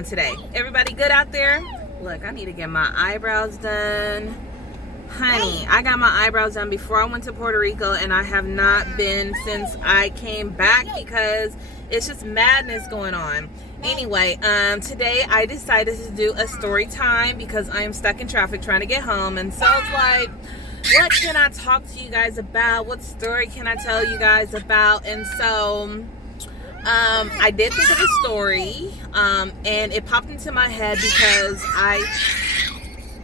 doing today? Everybody good out there? Look, I need to get my eyebrows done. Honey, I got my eyebrows done before I went to Puerto Rico, and I have not been since I came back because it's just madness going on. Anyway, today I decided to do a story time because I am stuck in traffic trying to get home, and so it's like, what can I talk to you guys about? What story can I tell you guys about? And so I did think of a story, and it popped into my head because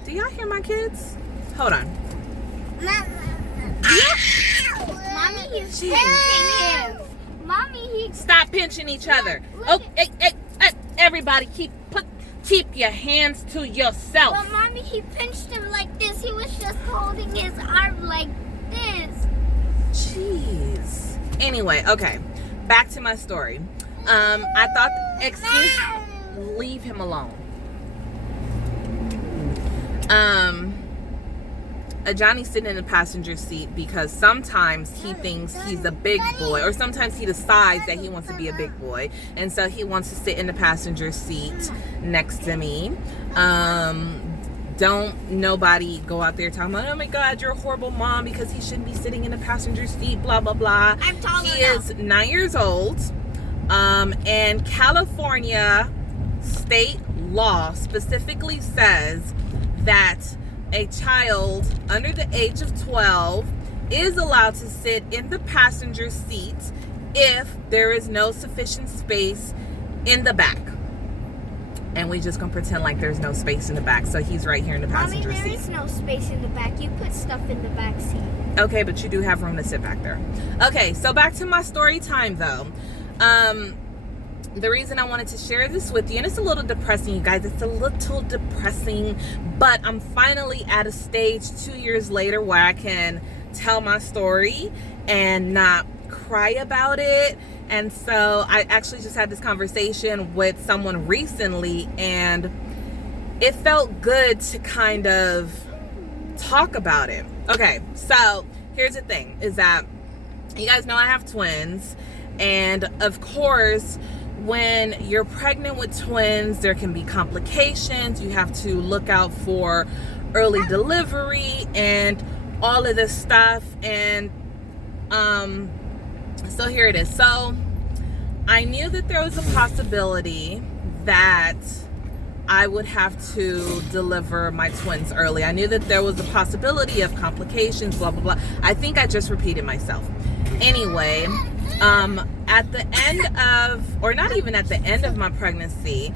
do y'all hear my kids? Hold on. Mommy, he's pinching him. Mommy, Stop pinching each other. Oh, hey, everybody, keep your hands to yourself. But Mommy, he pinched him like this. He was just holding his arm like this. Jeez. Anyway, okay. Back to my story. I thought, leave him alone. Ajani's sitting in the passenger seat because sometimes he thinks he's a big boy, or sometimes he decides that he wants to be a big boy, and so he wants to sit in the passenger seat next to me. Don't nobody go out there talking about, oh my God, you're a horrible mom because he shouldn't be sitting in the passenger seat, blah, blah, blah. I'm taller He now. is 9 years old, and California state law specifically says that a child under the age of 12 is allowed to sit in the passenger seat if there is no sufficient space in the back. And we just gonna pretend like there's no space in the back. So he's right here in the passenger Mommy, seat. there is no space in the back. You put stuff in the back seat. Okay, but you do have room to sit back there. Okay, so back to my story time though. The reason I wanted to share this with you, and it's a little depressing, you guys, it's a little depressing, but I'm finally at a stage 2 years later where I can tell my story and not cry about it. And so I actually just had this conversation with someone recently, and it felt good to kind of talk about it. Okay, so here's the thing, is that you guys know I have twins, and of course, when you're pregnant with twins, there can be complications. You have to look out for early delivery and all of this stuff. And so here it is. So I knew that there was a possibility that I would have to deliver my twins early. I knew that there was a possibility of complications, blah, blah, blah. I think I just repeated myself. Anyway, at the end of, or not even at the end of my pregnancy,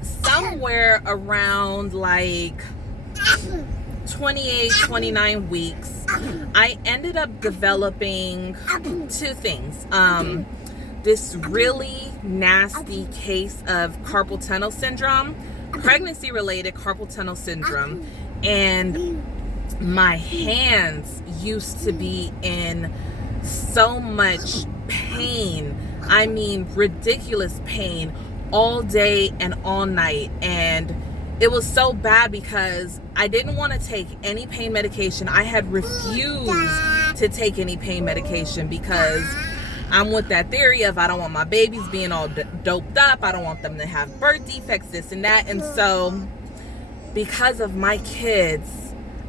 somewhere around like 28, 29 weeks, I ended up developing two things. This really nasty case of carpal tunnel syndrome, pregnancy-related carpal tunnel syndrome, and my hands used to be in so much pain. I mean, ridiculous pain all day and all night. And it was so bad because I didn't want to take any pain medication. I had refused to take any pain medication because I'm with that theory of I don't want my babies being all doped up. I don't want them to have birth defects, this and that. And so because of my kids,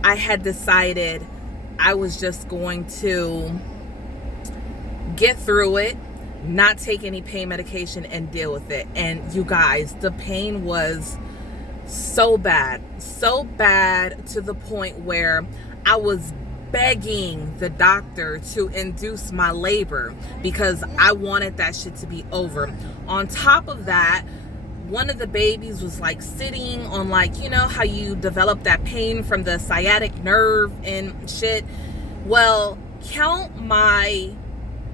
I had decided I was just going to get through it, not take any pain medication, and deal with it. And you guys, the pain was so bad to the point where I was begging the doctor to induce my labor because I wanted that shit to be over. On top of that, one of the babies was like sitting on, like, you know how you develop that pain from the sciatic nerve and shit. Well, count my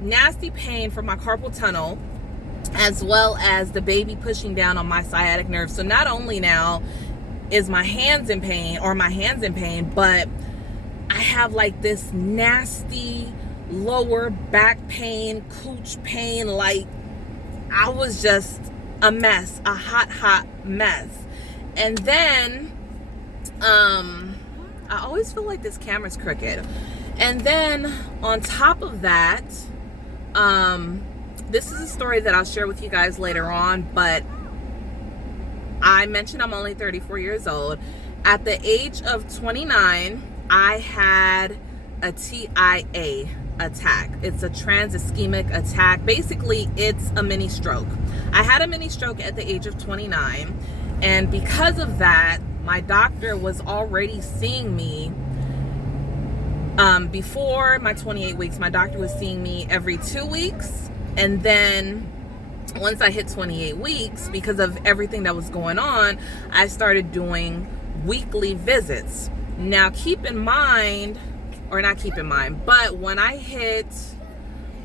nasty pain from my carpal tunnel as well as the baby pushing down on my sciatic nerve. So not only now is my hands in pain, but I have like this nasty lower back pain, cooch pain. Like, I was just a mess, a hot mess. And then I always feel like this camera's crooked. And then on top of that, this is a story that I'll share with you guys later on, but I mentioned I'm only 34 years old. At the age of 29, I had a TIA attack. It's a trans ischemic attack. Basically, it's a mini stroke. I had a mini stroke at the age of 29, and because of that, my doctor was already seeing me. Before my 28 weeks, my doctor was seeing me every 2 weeks, and then once I hit 28 weeks, because of everything that was going on, I started doing weekly visits. Now, keep in mind, or not keep in mind, but when I hit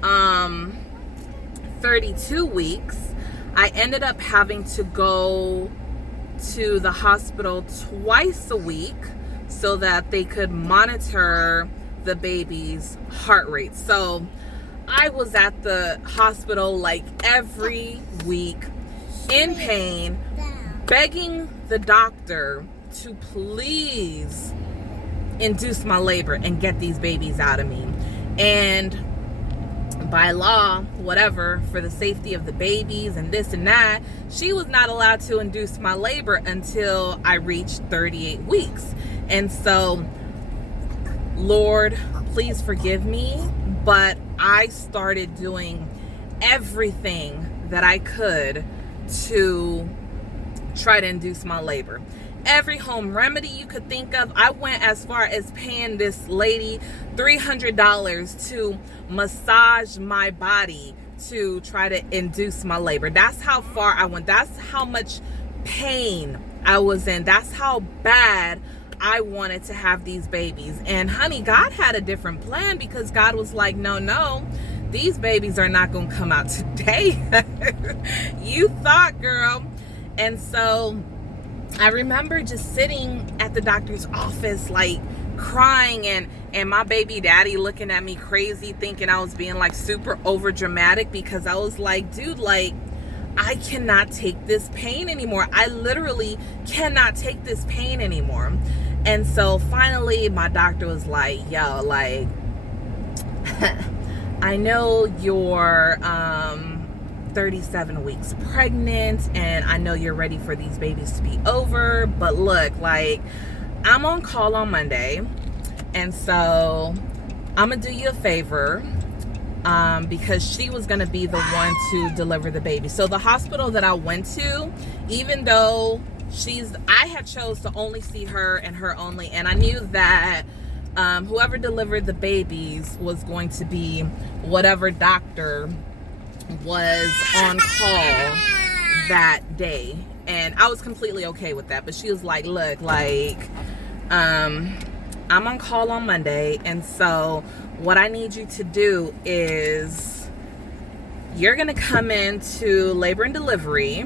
32 weeks, I ended up having to go to the hospital twice a week so that they could monitor the baby's heart rate. So I was at the hospital like every week in pain, begging the doctor to please induce my labor and get these babies out of me. And by law, whatever, for the safety of the babies and this and that, she was not allowed to induce my labor until I reached 38 weeks. And so, Lord, please forgive me, but I started doing everything that I could to try to induce my labor. Every home remedy you could think of. I went as far as paying this lady $300 to massage my body to try to induce my labor. That's how far I went. That's how much pain I was in. That's how bad I wanted to have these babies. And honey, God had a different plan, because God was like, no, these babies are not going to come out today. You thought, girl. And so I remember just sitting at the doctor's office, like crying, and my baby daddy looking at me crazy, thinking I was being like super over dramatic, because I was like, dude, like, I cannot take this pain anymore. I literally cannot take this pain anymore. And so finally my doctor was like, yo, like, I know you're 37 weeks pregnant, and I know you're ready for these babies to be over, but look, like, I'm on call on Monday, and so I'm gonna do you a favor, because she was gonna be the one to deliver the baby. So the hospital that I went to, even though I had chose to only see her and her only, and I knew that whoever delivered the babies was going to be whatever doctor was on call that day, and I was completely okay with that. But she was like, look, like, I'm on call on Monday, and so what I need you to do is you're gonna come into labor and delivery,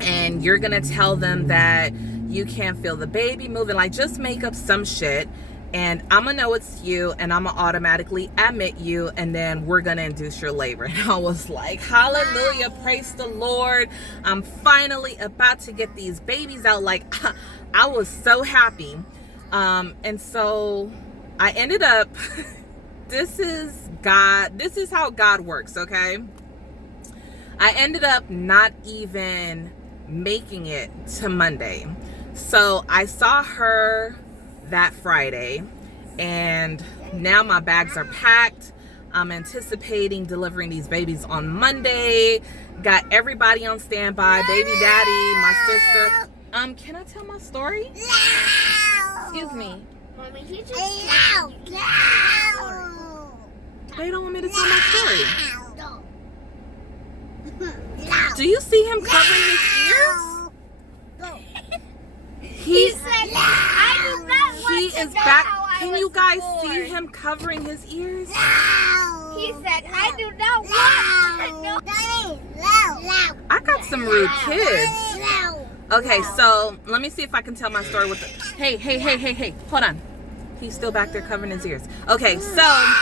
and you're gonna tell them that you can't feel the baby moving, like, just make up some shit, and I'm gonna know it's you, and I'm gonna automatically admit you, and then we're gonna induce your labor. And I was like, hallelujah, praise the Lord, I'm finally about to get these babies out. Like, I was so happy. And so I ended up, this is God, this is how God works, okay? I ended up not even making it to Monday. So I saw her that Friday, and now my bags are packed. I'm anticipating delivering these babies on Monday. Got everybody on standby, baby daddy, my sister. Can I tell my story? No. Excuse me. Mommy, he just They don't want me to tell my story. No. Do you see him covering his ears? He said, I do not want He to is know back. how I Can was you guys born. see him covering his ears? He said, I do not want to know. I got some rude kids. Okay, so let me see if I can tell my story with the... Hey, hold on. He's still back there covering his ears. Okay, so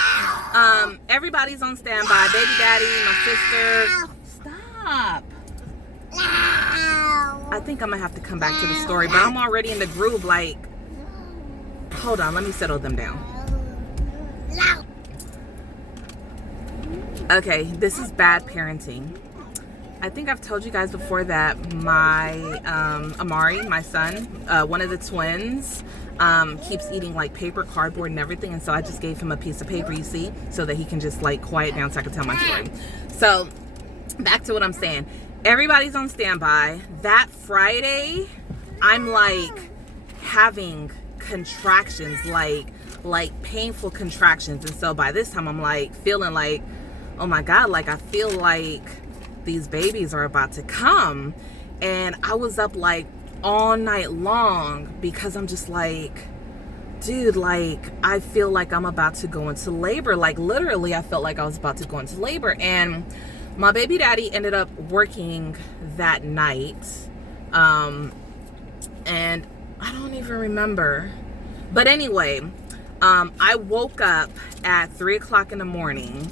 everybody's on standby. Baby daddy, my sister. Stop. I think I'm gonna have to come back to the story, but I'm already in the groove. Like, hold on, let me settle them down. Okay, this is bad parenting. I think I've told you guys before that my Amari, my son, one of the twins, keeps eating like paper, cardboard, and everything. And so I just gave him a piece of paper, you see, so that he can just like quiet down so I can tell my story. So back to what I'm saying. Everybody's on standby. That Friday, I'm like having contractions, like painful contractions. And so by this time I'm like feeling like, oh my God, like I feel like these babies are about to come. And I was up like all night long because I'm just like, dude, like I feel like I'm about to go into labor. Like literally I felt like I was about to go into labor. And my baby daddy ended up working that night. And I don't even remember. But anyway, I woke up at 3 o'clock in the morning,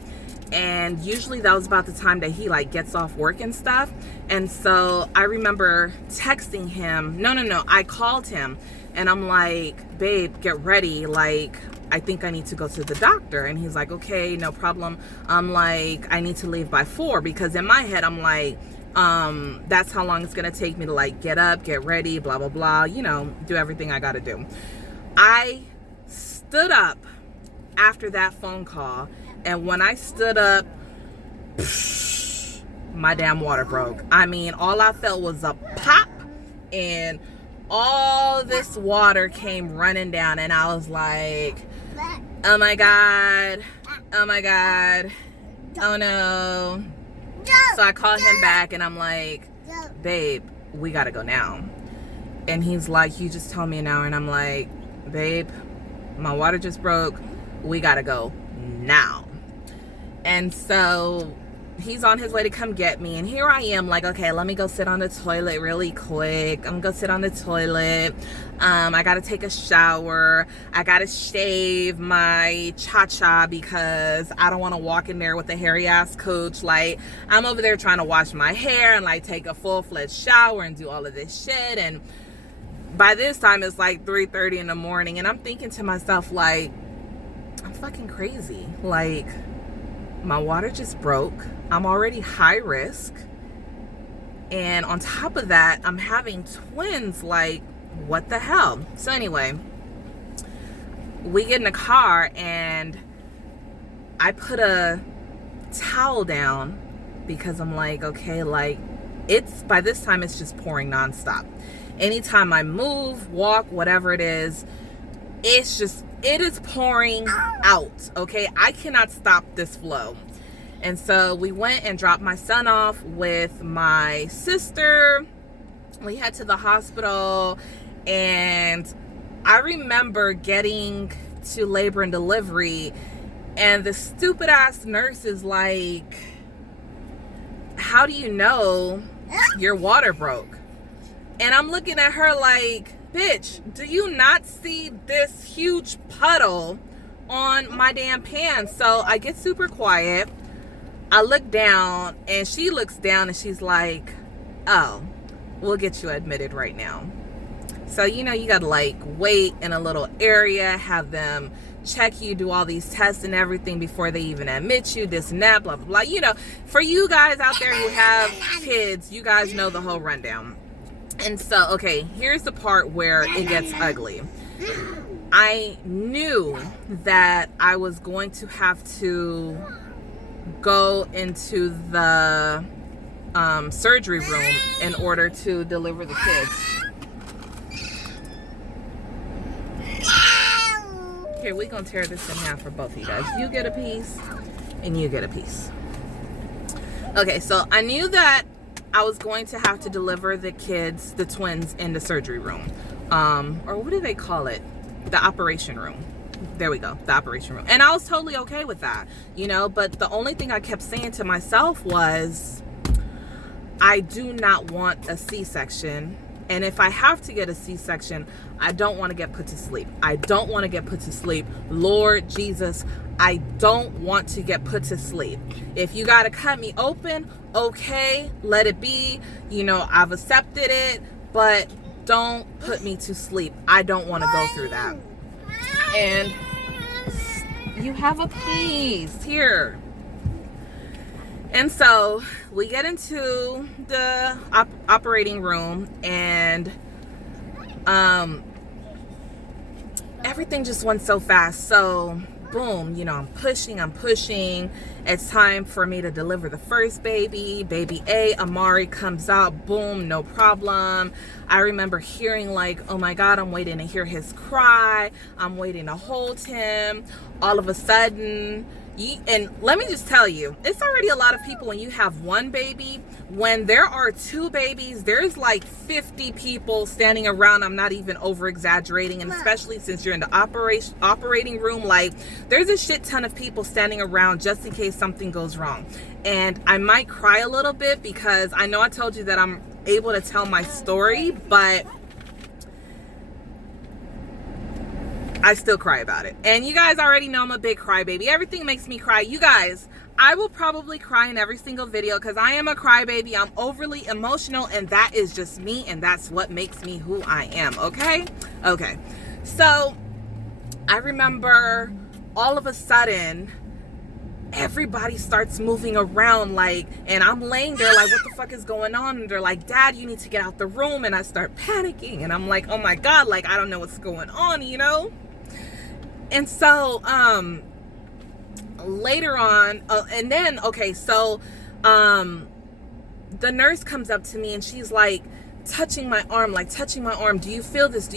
and usually that was about the time that he like gets off work and stuff. And so I remember texting him. No, I called him and I'm like, babe, get ready. Like, I think I need to go to the doctor. And he's like, okay, no problem. I'm like, I need to leave by 4, because in my head, I'm like, that's how long it's going to take me to like get up, get ready, blah, blah, blah, you know, do everything I got to do. I stood up after that phone call, and when I stood up, my damn water broke. I mean, all I felt was a pop, and all this water came running down, and I was like, oh my God, oh my God, oh no. So I called him back and I'm like, babe, we gotta go now. And he's like, you just told me an hour. And I'm like, babe, my water just broke, we gotta go now. And so he's on his way to come get me, and here I am like, okay, let me go sit on the toilet really quick. I'm gonna go sit on the toilet. I gotta take a shower. I gotta shave my cha-cha because I don't want to walk in there with a hairy ass coach. Like, I'm over there trying to wash my hair and like take a full-fledged shower and do all of this shit. And by this time it's like 3:30 in the morning, and I'm thinking to myself like, I'm fucking crazy. Like, my water just broke. I'm already high risk. And on top of that, I'm having twins. Like, what the hell? So anyway, we get in the car and I put a towel down because I'm like, okay, like it's, by this time it's just pouring nonstop. Anytime I move, walk, whatever it is pouring out. Okay, I cannot stop this flow. And so we went and dropped my son off with my sister. We head to the hospital, and I remember getting to labor and delivery, and the stupid ass nurse is like, how do you know your water broke? And I'm looking at her like, bitch, do you not see this huge puddle on my damn pants? So I get super quiet. I look down, and she looks down, and she's like, oh, we'll get you admitted right now. So, you know, you got to like wait in a little area, have them check you, do all these tests and everything before they even admit you, this and that, blah, blah, blah. You know, for you guys out there who have kids, you guys know the whole rundown. And so, okay, here's the part where it gets ugly. I knew that I was going to have to go into the surgery room in order to deliver the kids. Here, we're gonna tear this in half for both of you guys. You get a piece and you get a piece. Okay, so I knew that I was going to have to deliver the kids, the twins, in the surgery room, or what do they call it, the operation room. There we go, the operation room. And I was totally okay with that, you know, but the only thing I kept saying to myself was, I do not want a C-section. And if I have to get a C-section, I don't want to get put to sleep. I don't want to get put to sleep. Lord Jesus, I don't want to get put to sleep. If you got to cut me open, okay, let it be. You know, I've accepted it, but don't put me to sleep. I don't want to go through that. And you have a piece here. And so we get into the operating room, and everything just went so fast. So boom, you know, I'm pushing. It's time for me to deliver the first baby. Baby A, Amari, comes out. Boom, no problem. I remember hearing like, oh my God, I'm waiting to hear his cry. I'm waiting to hold him. All of a sudden, and let me just tell you, it's already a lot of people when you have one baby. When there are two babies, there's like 50 people standing around. I'm not even over exaggerating. And especially since you're in the operating room, like there's a shit ton of people standing around just in case something goes wrong. And I might cry a little bit because I know I told you that I'm able to tell my story, but I still cry about it. And you guys already know I'm a big crybaby. Everything makes me cry. You guys, I will probably cry in every single video because I am a crybaby. I'm overly emotional, and that is just me, and that's what makes me who I am, okay? Okay. So I remember all of a sudden everybody starts moving around, like, and I'm laying there like, what the fuck is going on? And they're like, Dad, you need to get out the room. And I start panicking, and I'm like, oh my God, like I don't know what's going on, you know? And so later on, and then okay, so the nurse comes up to me, and she's like touching my arm. Do you feel this?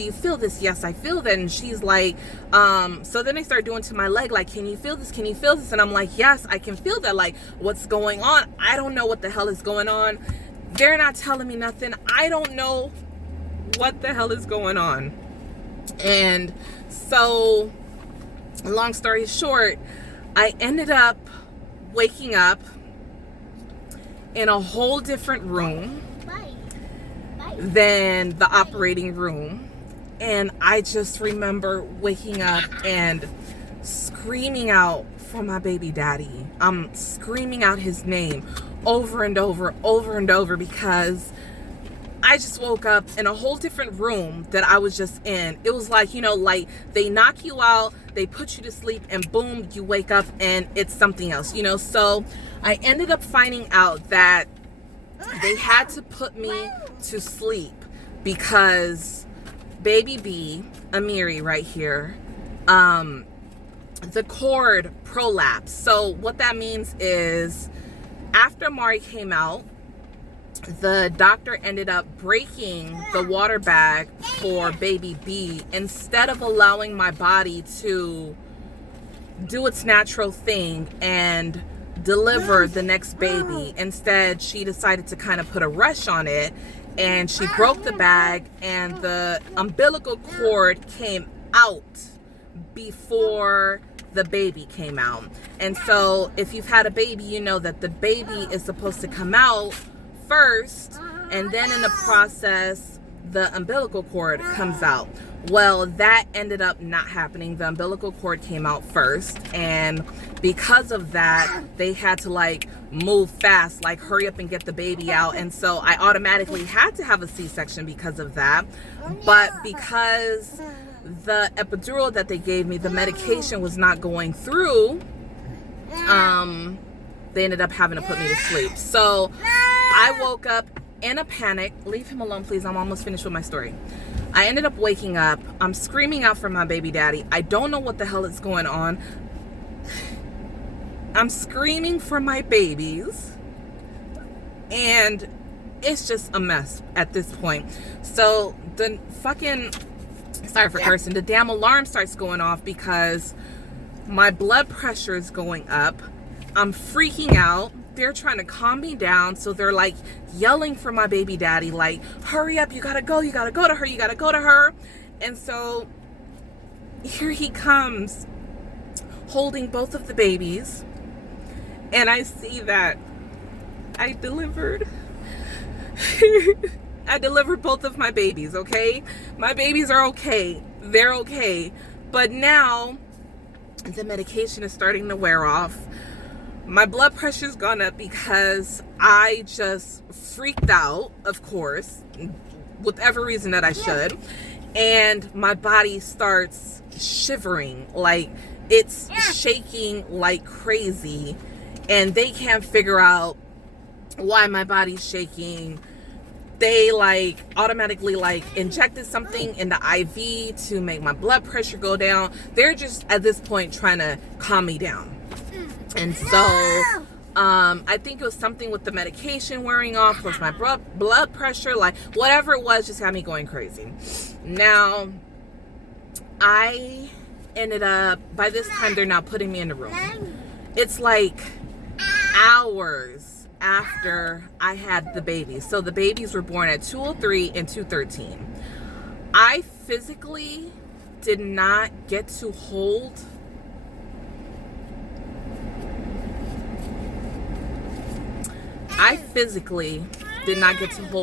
Yes, I feel that. And she's like, so then they start doing to my leg, like, can you feel this? And I'm like, yes, I can feel that. Like, what's going on? I don't know what the hell is going on. They're not telling me nothing. I don't know what the hell is going on. And so long story short, I ended up waking up in a whole different room than the operating room. And I just remember waking up and screaming out for my baby daddy. I'm screaming out his name over and over because I just woke up in a whole different room that I was just in. It was like, you know, like they knock you out, they put you to sleep, and boom, you wake up and it's something else, you know? So I ended up finding out that they had to put me to sleep because baby B, Amiri right here, the cord prolapsed. So what that means is after Amari came out, the doctor ended up breaking the water bag for baby B instead of allowing my body to do its natural thing and deliver the next baby. Instead, she decided to kind of put a rush on it, and she broke the bag, and the umbilical cord came out before the baby came out. And so if you've had a baby, you know that the baby is supposed to come out first, and then in the process the umbilical cord comes out. Well, that ended up not happening. The umbilical cord came out first, and because of that they had to like move fast, like hurry up and get the baby out. And so I automatically had to have a C-section because of that. But because the epidural that they gave me, the medication was not going through, they ended up having to put me to sleep. So I woke up in a panic. Leave him alone, please. I'm almost finished with my story. I ended up waking up. I'm screaming out for my baby daddy. I don't know what the hell is going on. I'm screaming for my babies, and it's just a mess at this point. So the fucking, sorry for cursing, the damn alarm starts going off because my blood pressure is going up. I'm freaking out. They're trying to calm me down, so they're like yelling for my baby daddy, like, hurry up, you gotta go to her. And so here he comes holding both of the babies, and I see that I delivered I delivered both of my babies, okay? My babies are okay. They're okay. But now the medication is starting to wear off. My blood pressure's gone up because I just freaked out, of course, whatever reason that I should. And my body starts shivering, like it's shaking like crazy. and they can't figure out why my body's shaking. They like automatically like injected something in the IV to make my blood pressure go down. They're just at this point trying to calm me down. And so I think it was something with the medication wearing off, plus my blood pressure, like whatever it was, just had me going crazy. Now, I ended up, by this time, they're now putting me in the room. It's like hours after I had the babies. So the babies were born at 2:03 and 2:13. I physically did not get to hold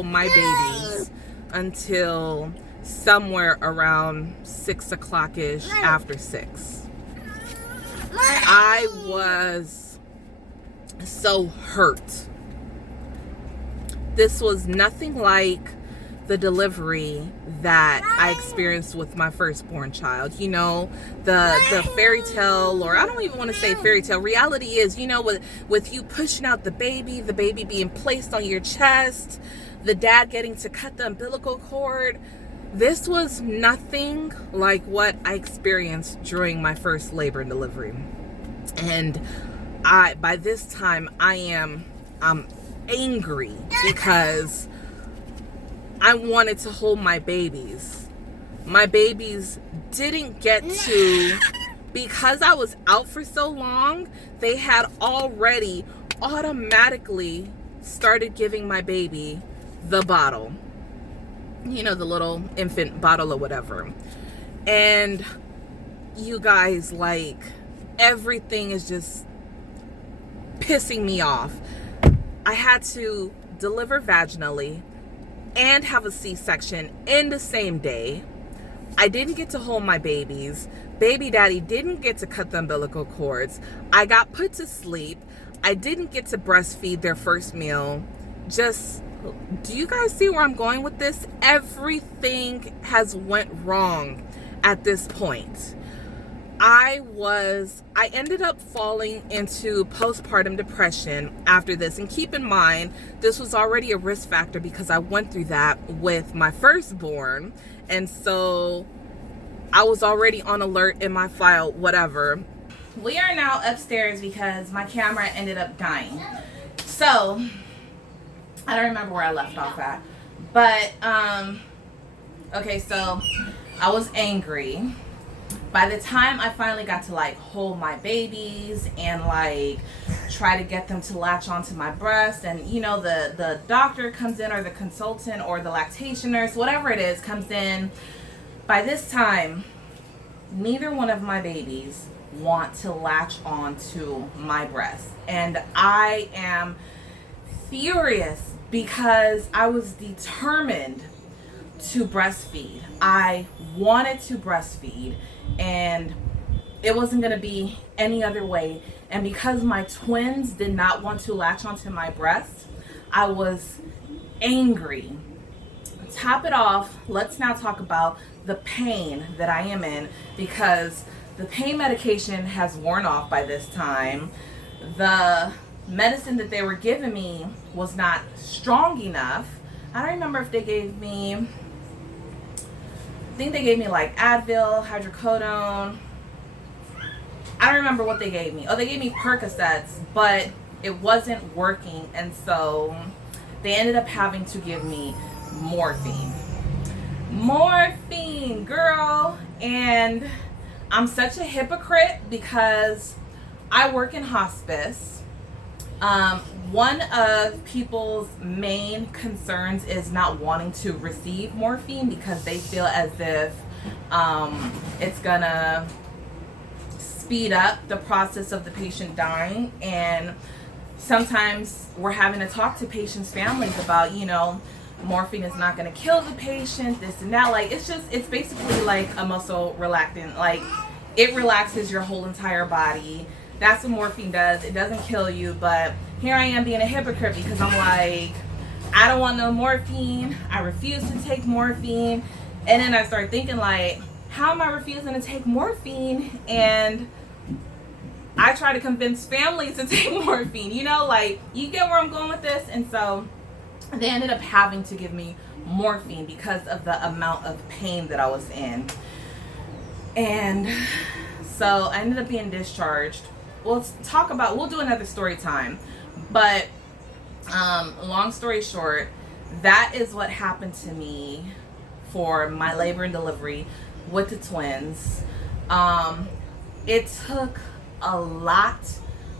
my babies until somewhere around 6 o'clock-ish, after 6. I was so hurt. This was nothing like the delivery that I experienced with my firstborn child. You know, the fairy tale, or I don't even want to say fairy tale. Reality is, you know, with you pushing out the baby being placed on your chest, the dad getting to cut the umbilical cord. This was nothing like what I experienced during my first labor and delivery. And by this time, I'm angry because I wanted to hold my babies. My babies didn't get to, because I was out for so long, they had already automatically started giving my baby the bottle. You know, the little infant bottle or whatever. And you guys, like, everything is just pissing me off. I had to deliver vaginally and have a C-section in the same day. I didn't get to hold my babies. Baby daddy didn't get to cut the umbilical cords. I got put to sleep. I didn't get to breastfeed their first meal. Just, do you guys see where I'm going with this? Everything has went wrong at this point. I ended up falling into postpartum depression after this. And keep in mind, this was already a risk factor because I went through that with my firstborn. And so I was already on alert in my file, whatever. We are now upstairs because my camera ended up dying. So, I don't remember where I left off at. But, okay, so I was angry. By the time I finally got to like hold my babies and like try to get them to latch onto my breast, and you know, the doctor comes in, or the consultant, or the lactation nurse, whatever it is, comes in. By this time, neither one of my babies want to latch onto my breast. And I am furious because I was determined to breastfeed. I wanted to breastfeed, and it wasn't going to be any other way. And because my twins did not want to latch onto my breast, I was angry. Top it off, let's now talk about the pain that I am in, because the pain medication has worn off by this time. The medicine that they were giving me was not strong enough. I don't remember if they gave me, I think they gave me like Advil, hydrocodone. I don't remember what they gave me. Oh, they gave me Percocets, but it wasn't working. And so they ended up having to give me morphine. Morphine, girl. And I'm such a hypocrite because I work in hospice. One of people's main concerns is not wanting to receive morphine because they feel as if it's gonna speed up the process of the patient dying. And sometimes we're having to talk to patients' families about, you know, morphine is not going to kill the patient, this and that. Like, it's basically like a muscle relaxant. Like, it relaxes your whole entire body. That's what morphine does. It doesn't kill you. But here I am being a hypocrite because I'm like, I don't want no morphine. I refuse to take morphine. And then I start thinking, like, how am I refusing to take morphine? And I try to convince family to take morphine. You know, like, you get where I'm going with this? And so they ended up having to give me morphine because of the amount of pain that I was in. And so I ended up being discharged. We'll do another story time. But long story short, that is what happened to me for my labor and delivery with the twins. It took a lot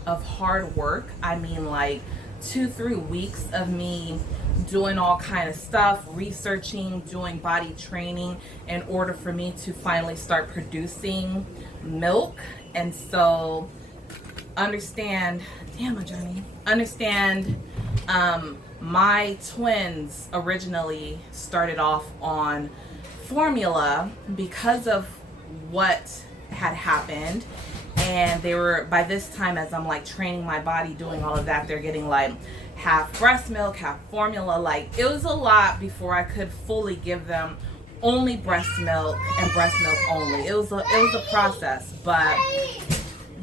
of hard work. I mean, like 2-3 weeks of me doing all kind of stuff, researching, doing body training in order for me to finally start producing milk. And so understand, my twins originally started off on formula because of what had happened. And they were, by this time, as I'm like training my body, doing all of that, they're getting like half breast milk, half formula. Like, it was a lot before I could fully give them only breast milk and breast milk only. It was a process. But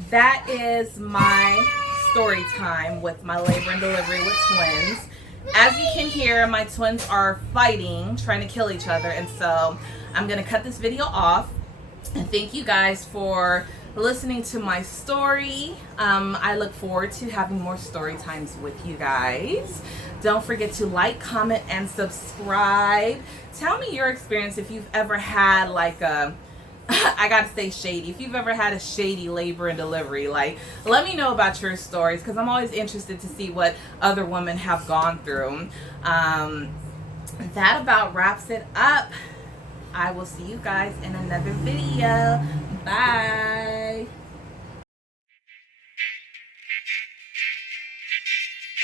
that is my story time with my labor and delivery with twins. As you can hear, my twins are fighting, trying to kill each other. And so I'm going to cut this video off. And thank you guys for listening to my story. I look forward to having more story times with you guys. Don't forget to like, comment, and subscribe. Tell me your experience if you've ever had like a I gotta say shady. If you've ever had a shady labor and delivery, like, let me know about your stories, because I'm always interested to see what other women have gone through. That about wraps it up. I will see you guys in another video. Bye.